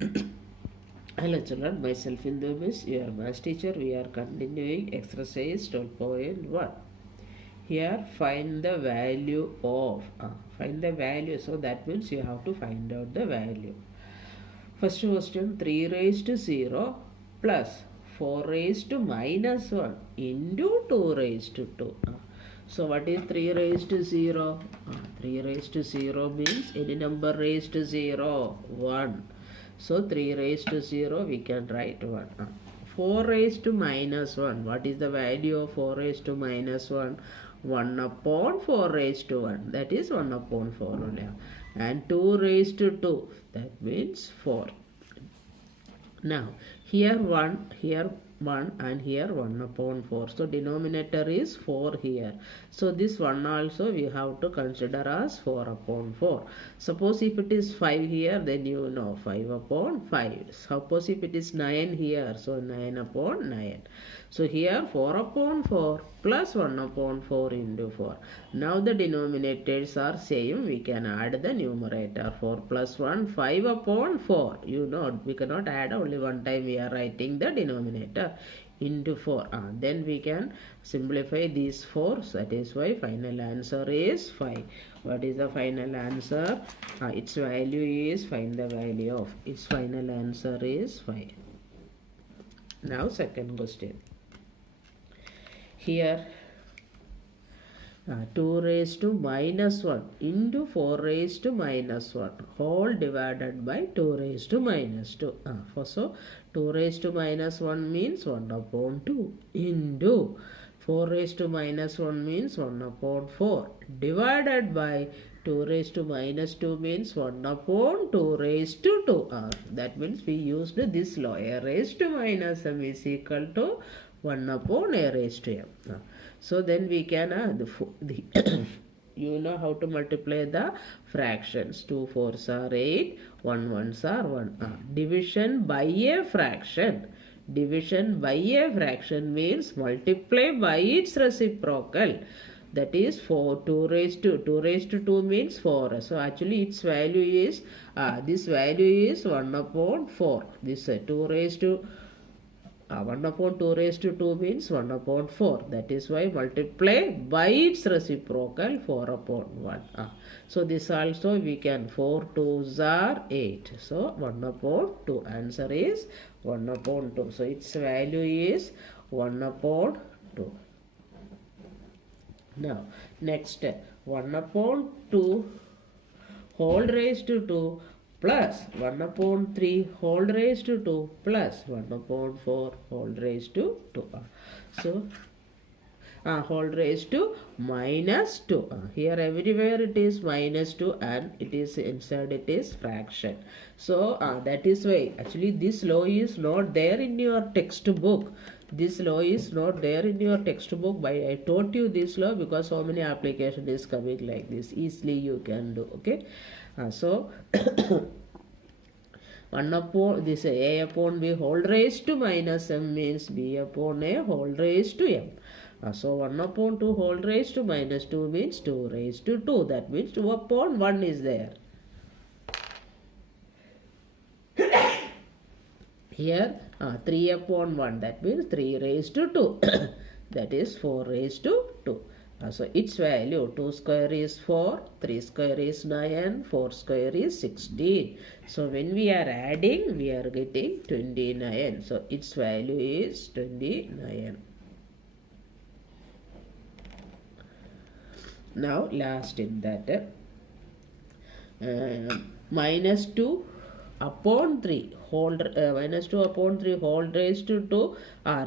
Hello children, myself Indu Miss, your math teacher. We are continuing exercise 12.1. Here find the value of, find the value, so that means you have to find out the value. First question, 3 raised to 0 plus 4 raised to minus 1 into 2 raised to 2. So what is 3 raised to 0? 3 raised to 0 means any number raised to 0, 1. So 3 raised to 0 we can write 1. 4 raised to minus 1. What is the value of 4 raised to minus 1? 1 upon 4 raised to 1. That is 1 upon 4 only. And 2 raised to 2. That means 4. Now here 1 and here 1 upon 4. So denominator is 4 here. So this one also we have to consider as 4 upon 4. Suppose if it is 5 here, then you know 5 upon 5. Suppose if it is 9 here, so 9 upon 9. So here 4 upon 4 plus 1 upon 4 into 4. Now the denominators are same. We can add the numerator. 4 plus 1, 5 upon 4. You know, we cannot add only one time. We are writing the denominator into 4. Then we can simplify these 4. So that is why final answer is 5. What is the final answer? Its value is, find the value of. Its final answer is 5. Now second question. Here 2 raised to minus 1 into 4 raised to minus 1 whole divided by 2 raised to minus 2. So 2 raised to minus 1 means 1 upon 2 into 4 raised to minus 1 means 1 upon 4 divided by 2 raised to minus 2 means 1 upon 2 raised to 2. That means we used this law. A raised to minus m is equal to 1 upon a raised to m. So then we can, you know how to multiply the fractions. 2 4s are 8, 1 1s are 1. Division by a fraction. Division by a fraction means multiply by its reciprocal. That is 4, 2 raised to 2 means 4. So actually its value is, this value is 1 upon 4. This 2 raised to 1 upon 2 raised to 2 means 1 upon 4. That is why multiply by its reciprocal 4 upon 1. So this also we can, 4 2s are 8. So 1 upon 2. Answer is 1 upon 2. So its value is 1 upon 2. Now next, 1 upon 2 whole raised to 2 plus 1 upon 3 whole raised to 2 plus 1 upon 4 whole raised to 2. So whole raised to minus 2. Here everywhere it is minus 2 and it is inside it is fraction. So that is why actually this law is not there in your textbook. This law is not there in your textbook. But I taught you this law because so many application is coming like this. Easily you can do. Okay. So 1 upon this a upon b whole raised to minus m means b upon a whole raised to m. So 1 upon 2 whole raised to minus 2 means 2 raised to 2. That means 2 upon 1 is there. Here 3 upon 1, that means 3 raised to 2. That is 4 raised to 2. So its value 2 square is 4, 3 square is 9, 4 square is 16. So when we are adding, we are getting 29. So its value is 29. Now last in that, minus 2 upon 3 whole, minus 2 upon 3 whole raised to 2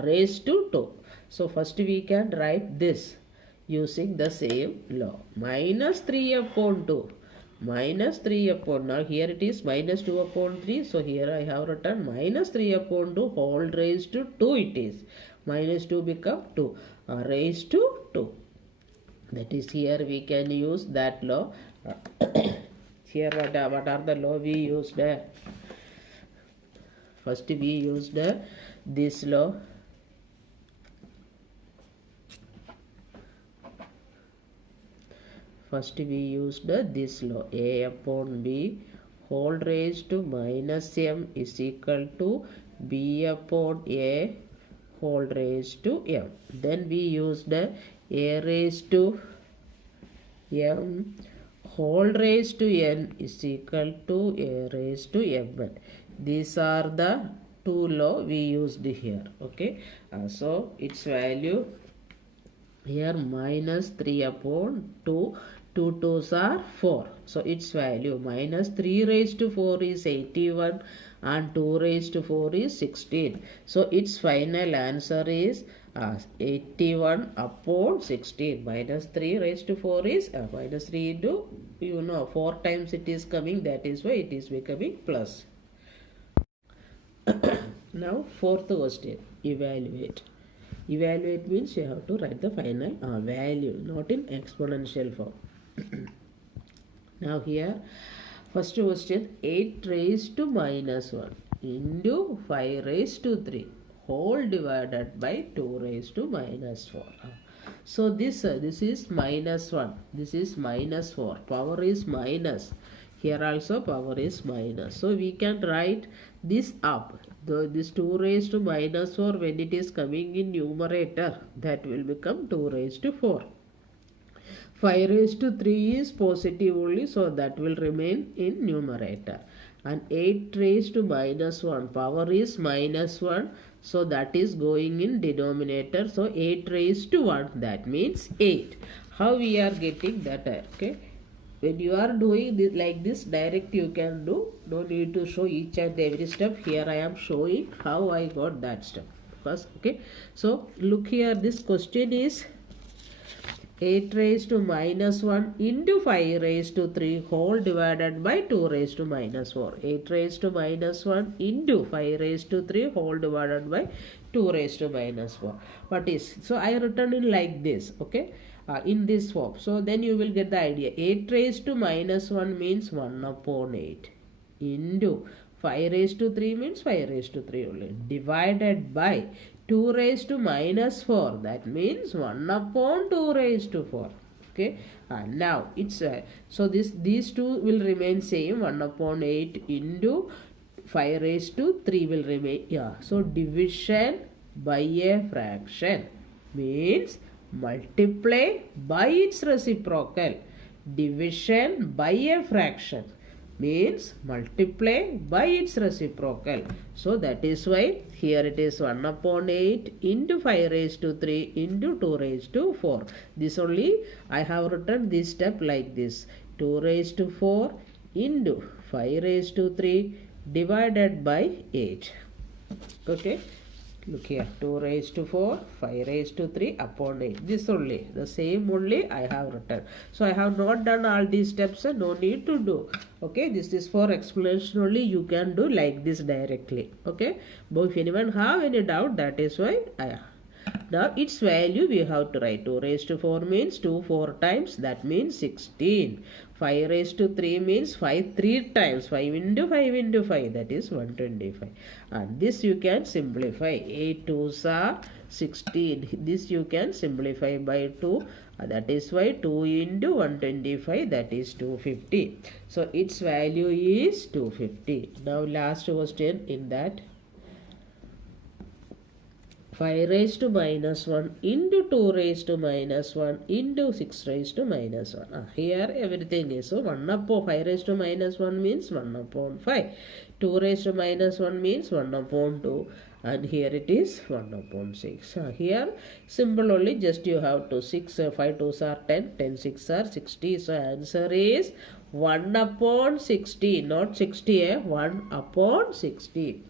raised to 2. So first we can write this using the same law. Minus 3 upon 2. Minus 3 upon, now here it is minus 2 upon 3. So here I have written minus 3 upon 2 whole raised to 2 it is. Minus 2 become 2 raised to 2. That is, here we can use that law. Here what are the law we used? First we used this law. First we used this law. A upon b whole raised to minus m is equal to b upon a whole raised to m. Then we use the a raised to m whole raised to n is equal to a raised to mn. These are the two law we used here. Okay, so its value here minus 3 upon 2. 2 2s are 4. So its value minus 3 raised to 4 is 81 and 2 raised to 4 is 16. So its final answer is 81 upon 16. Minus 3 raised to 4 is minus 3 into 4 times it is coming. That is why it is becoming plus. Now fourth question, evaluate. Evaluate means you have to write the final value, not in exponential form. Now here, first question, 8 raised to minus 1 into 5 raised to 3 whole divided by 2 raised to minus 4. So this is minus 1, this is minus 4, power is minus. Here also power is minus. So we can write this up. This 2 raised to minus 4, when it is coming in numerator, that will become 2 raised to 4. 5 raised to 3 is positive only, so that will remain in numerator. And 8 raised to minus 1, power is minus 1, so that is going in denominator. So 8 raised to 1, that means 8. How we are getting that? Okay. When you are doing this like this, direct you can do. No need to show each and every step. Here I am showing how I got that step first. Okay. So look here. This question is 8 raised to minus 1 into 5 raised to 3 whole divided by 2 raised to minus 4. 8 raised to minus 1 into 5 raised to 3 whole divided by 2 raised to minus 4. What is? So I written it like this. Okay. In this form. So then you will get the idea. 8 raised to minus 1 means 1 upon 8 into 5 raised to 3 means 5 raised to 3 only, divided by 2 raised to minus 4, that means 1 upon 2 raised to 4. Okay, now it's so these two will remain same. 1 upon 8 into 5 raised to 3 will remain. So division by a fraction means multiply by its reciprocal. Division by a fraction means multiply by its reciprocal. So that is why here it is 1 upon 8 into 5 raised to 3 into 2 raised to 4. This only I have written this step like this. 2 raised to 4 into 5 raised to 3 divided by 8. Okay. Look here, 2 raised to 4, 5 raised to 3 upon 8. This only, the same only I have written. So I have not done all these steps, no need to do. Okay, this is for explanation only. You can do like this directly. Okay, but if anyone have any doubt, that is why now its value we have to write. 2 raised to 4 means 2 4 times, that means 16. 5 raised to 3 means 5 3 times. 5 into 5 into 5, that is 125. And this you can simplify. 8 2s are 16. This you can simplify by 2. That is why 2 into 125, that is 250. So its value is 250. Now last question in that. 5 raised to minus 1 into 2 raised to minus 1 into 6 raised to minus 1. Here everything is. So 1 upon 5 raised to minus 1 means 1 upon 5. 2 raised to minus 1 means 1 upon 2. And here it is 1 upon 6. Here simple only, just you have to 6, 5 2s are 10, 10 6 are 60. So answer is 1 upon 60, not 60, 1 upon 60.